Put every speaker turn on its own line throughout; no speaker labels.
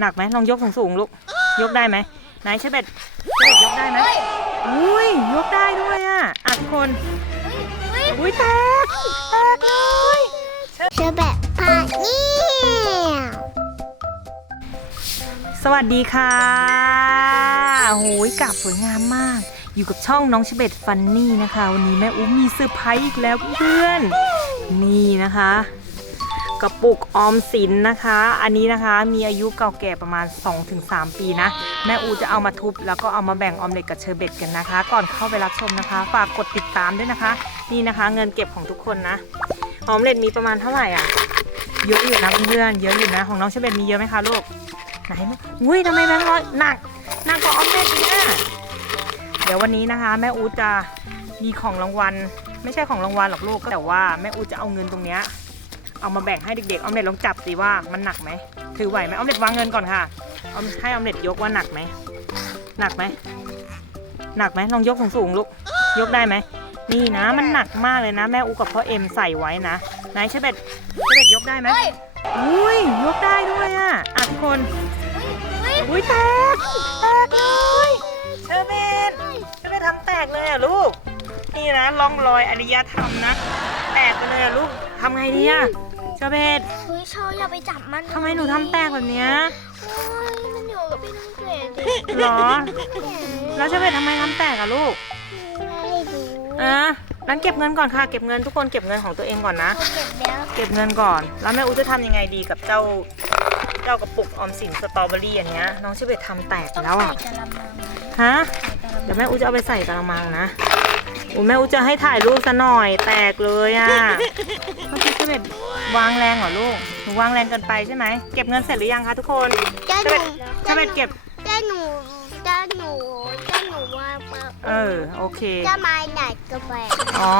หนักไหมลองยกสูงๆลูก ยกได้ไหมไหนเชเบตเชเบตยกได้ไหมอุ้ยยกได้ด้วยอะอะทุกคนอุ้ยแตกแตกเลย
เชอแบบพาเนี่ย
สวัสดีค่ะโอ้ยกลับสวยงามมาก อยู่กับช่องน้องเชเบตฟันนี่นะคะ วันนี้แม่อุ้มมีเซอร์ไพรส์อีกแล้วเพื่อนๆนี่นะคะ กระปุกออมสินนะคะ อันนี้นะคะมีอายุเก่าแก่ประมาณ 2-3 ปีนะ แม่อูจะเอามาทุบ แล้วก็เอามาแบ่งออมเล็ตกับเชอร์เบตกันนะคะ ก่อนเข้าไปรับชมนะคะ ฝากกดติดตามด้วยนะคะ นี่นะคะ เงินเก็บของทุกคนนะออมเล็ตมีประมาณเท่าไหร่อะเยอะอยู่นะเพื่อนเยอะอยู่นะของน้องเชอร์เบตมีเยอะไหมคะลูกไหนลูกอุ้ยทำไมแบงค์ร้อยหนักหนักกว่าออมเล็ตอีกเนี่ยเดี๋ยววันนี้นะคะ แม่อูจะมีของรางวัล ไม่ใช่ของรางวัลหรอกลูกแต่ว่าแม่อูจะเอาเงินตรงเนี้ย เอามาแบ่งให้เด็กๆออมเล็ตลองจับสิว่ามันหนักไหมถือไหวไหมออมเล็ตวางเงินก่อนค่ะออมให้ออมเล็ตยกว่าหนักไหมหนักไหมหนักไหมลองยกสูงๆลูกยกได้ไหมนี่นะมันหนักมากเลยนะ แม่อูกับพ่อเอ็มใส่ไว้นะไหนเชเบตเชเบตยกได้ไหมอุ้ยยกได้ด้วยอะอะทุกคนอุ้ยแตกแตกเลยเชเบตเชเบตทำแตกเลยอะลูกนี่นะร่องรอยอารยธรรมนะแตกไปเลยอะลูกทำไงดีอะ เชเบต
เฮ้ยชออย่าไปจับมัน
ทำไมหนูทำแตกแบบเนี้ย
โอ้ยมันอยู่กับพี่น้องเกรดดิ
หรอ แล้วเชเบตทำไมทำแตกอะลูก
ไม่รู้
อะนั้นเก็บเงินก่อนค่ะ เก็บเงินทุกคนเก็บเงินของตัวเองก่อนนะ
เขาเก็บแล้ว
เก็บเงินก่อน แล้วแม่อูจะทำยังไงดีกับเจ้า เจ้ากระปุกออมสินสตรอเบอรี่อันเนี้ย น้องเชเบตทำแตกไปแล้วอะ
ใส่กระมัง
ฮะ
ใส่กระมัง
เดี๋ยวแม่อูจะเอาไปใส่กระมังนะอูแม่อูจะให้ถ่ายรูปซะหน่อยแตกเลยอะเมื่อกี้เชเบต วางแรงเหรอลูก หนูวางแรงเกินไปใช่ไหม เก็บเงินเสร็จหรือยังคะทุกคน
จะ
เช
ห
เบ
นู
ตเชเบตเก็บ
จะหนูจะหนูจะหนูว่า
เออ โอเค
จะมาไหนกาแฟ
อ๋อ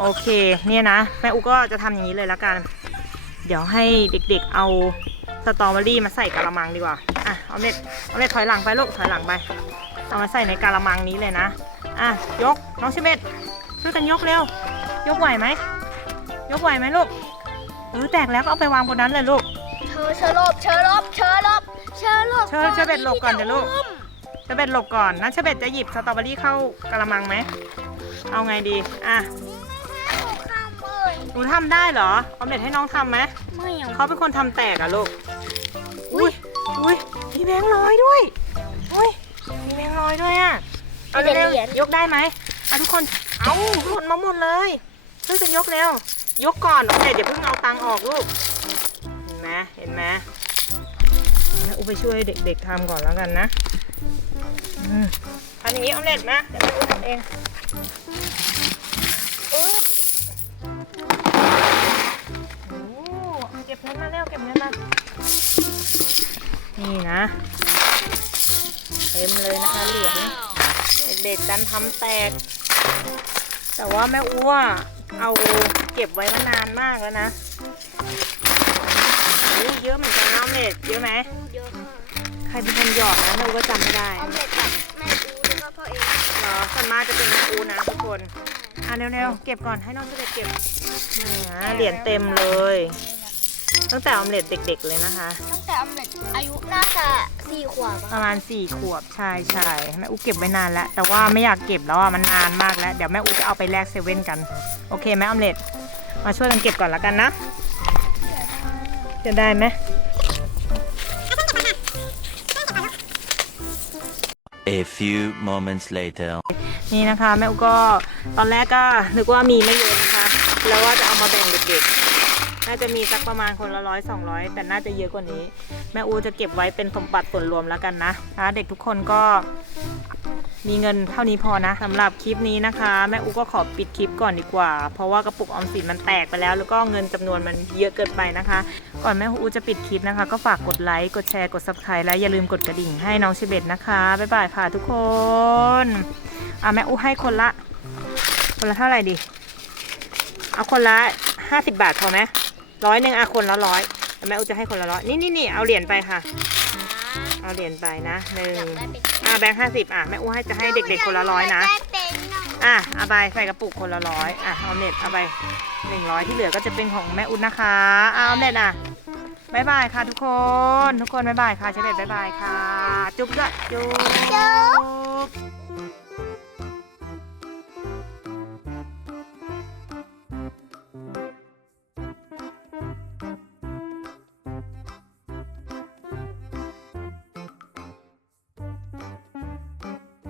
โอเค เนี่ยนะ แม่อุก็จะทำอย่างนี้เลยละกัน เดี๋ยวให้เด็กๆเอาสตรอเบอรี่มาใส่กะละมังดีกว่า อะ เอาเม็ดเอาเม็ดถอยหลังไปลูก ถอยหลังไป เอามาใส่ในกะละมังนี้เลยนะ อะ ยก น้องชิเมตช่วยกันยกเร็ว ยกไหวไหม ยกไหวไหมลูก เออแตกแล้วก็เอาไปวางบนนั้นเลยลูก
เชอเชอลบเชอลบเชอลบเชอลบ
เชอเชอเบ็ดหลบก่อนเดี๋ยวลูก เชเบตหลบก่อนนะเชเบตจะหยิบสตรอเบอรี่เข้ากะละมังไหม เอาไงดี อะ
ข้ามเลย
หนูทำได้เหรอออมเล็ตให้น้องทำไหม
ไม่เอา
เขาเป็นคนทำแตกอะลูก อุ้ยอุ้ยมีแบงค์ร้อยด้วย อุ้ยมีแบงค์ร้อยด้วยอะเอาเร็วๆยกได้ไหมอะทุกคน เอาหล่นมาหมดเลยช่วยกันยกเร็ว ยกก่อนโอเคเดี๋ยวเพิ่งเอาตังออกลูก เห็นไหมเห็นไหมแม่อุไปช่วยเด็กๆทำก่อนแล้วกันนะทำอย่างนี้ออมเล็ตนะเดี๋ยวแม่อุทำเองเก็บเงินมาเร็วเก็บเงินมา นี่นะเต็มเลยนะคะเหรียญเด็กๆดันทำแตก แต่ว่าแม่อ้ว เอาเก็บไว้มานานมากแล้วนะโอ้ยเยอะเหมือนกันนะออมเล็ตเยอะไหม
เยอะค่ะ
ใครเป็นคนหยอดนะแม่อ้วก็จำไม่ได้
ออมเล็ตกับแม่อูแล้วก็พ่อเอง
เหรอส่วนมากจะเป็นแม่อูนะทุกคนอะเร็วๆเก็บก่อนให้น้องเด็กเก็บนี่นะเหรียญเต็มเลย ตั้งแต่ออมเล็ตเด็ก ๆ เลยนะคะ
ตั้งแต่ออมเล็ตอายุน่าจะสี่ขวบ
ประมาณ4ี่ขวบใช่ใช่แม่อูเก็บไว้นานแล้ว แต่ว่าไม่อยากเก็บแล้วอะมันนานมากแล้ว เดี๋ยวแม่อูจะเอาไปแลกเซเว่นกัน โอเคไหมออมเล็ตมาช่วยกันเก็บก่อนแล้วกันนะ จะได้ไหม
A few moments later.
นี่นะคะแม่อูก็ตอนแรกก็นึกว่ามีไม่เยอะนะคะ แล้วว่าจะเอามาแบ่งเด็กๆ น่าจะมีสักประมาณคนละร้อยสองร้อยแต่น่าจะเยอะกว่านี้ แม่อูจะเก็บไว้เป็นสมบัติส่วนรวมแล้วกันนะนะเด็กทุกคนก็มีเงินเท่านี้พอนะสำหรับคลิปนี้นะคะ แม่อูก็ขอปิดคลิปก่อนดีกว่า เพราะว่ากระปุกออมสินมันแตกไปแล้ว แล้วก็เงินจำนวนมันเยอะเกินไปนะคะ ก่อนแม่อูจะปิดคลิปนะคะ ก็ฝากกดไลค์กดแชร์กด subscribe และอย่าลืมกดกระดิ่งให้น้องชิเบตนะคะบ๊ายบายค่ะทุกคนอะแม่อูให้คนละ คนละเท่าไหร่ดี เอาคนละห้าสิบบาทพอไหม ร้อยหนึ่งอะคนละร้อยแต่แม่อูจะให้คนละร้อยนี่นี่นี่เอาเหรียญไปค่ะ เอาเหรียญไปนะหนึ่ง
ได้เป็น
อะแบงค์ห้าสิบอะแม่อูให้จะให้เด็กๆคนละร้อยนะ
ได้เป็นหนึ่ง
อะเอาไปใส่กระปุกคนละร้อยอะเอาเน็ตเอาไปหนึ่งร้อยที่เหลือก็จะเป็นของแม่อุนนะคะเอาเน็ตอะบายบายค่ะทุกคน ทุกคนบายบายค่ะเชเบตบายบายค่ะ จุ๊บด้วยจุ๊บ
จุ๊บ